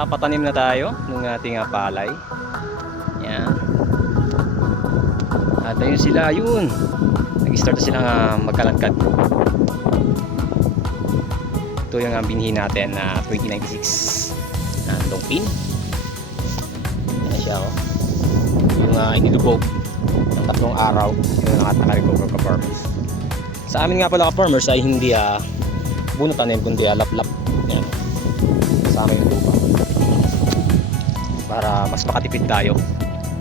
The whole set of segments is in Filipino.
Papatanim na tayo ng ating palay. Yan. At ayun sila, yun. Nag-start na silang magkalangkad. Ito yung binhi natin na 2096 na longpin. Yan siya, oh. Yung inilubog ng 3 araw. Yung nakatakari ko ka-farmers. Sa amin nga pala ka-farmers ay hindi buno tanim kundi lap-lap. Yan. Kasama yung lupa para mas makatipid tayo,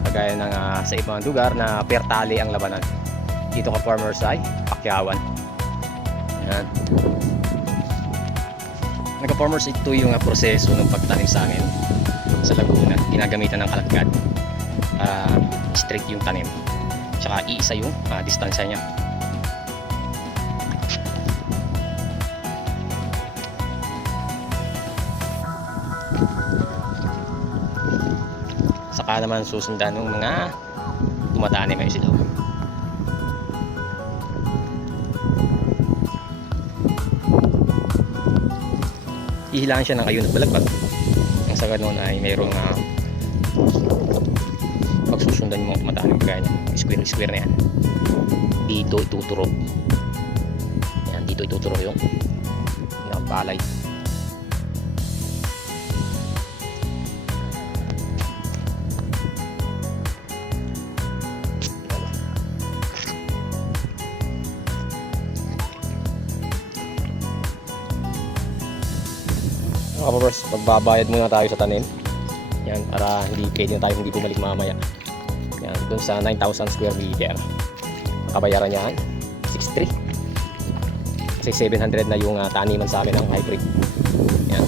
kagaya ng sa ibang lugar na pertali ang labanan. Dito ka-farmers ay pakyawan. Yan. Nagka-farmers, ito yung proseso ng pagtanim sa amin sa Laguna. Ginagamitan ng kalagad para straight yung tanim, tsaka iisa yung distansya niya. Saka naman susundan ng mga tumatanim ay sila. Ihilangan siya ng kayo at balagbag. Ang sa ganun ay mayroong pagsusundan yung mga tumatanim kagaya niya. Square na yan. Dito ituturo. Yan, dito ituturo yung palay. Kapag magbabayad muna tayo sa tanim. Yan, para hindi bumalik mamaya. Yan, dun sa 9,000 square meter. Kabayaran niyan 63. Kasi 700 na yung taniman sa amin ng hybrid. Yan.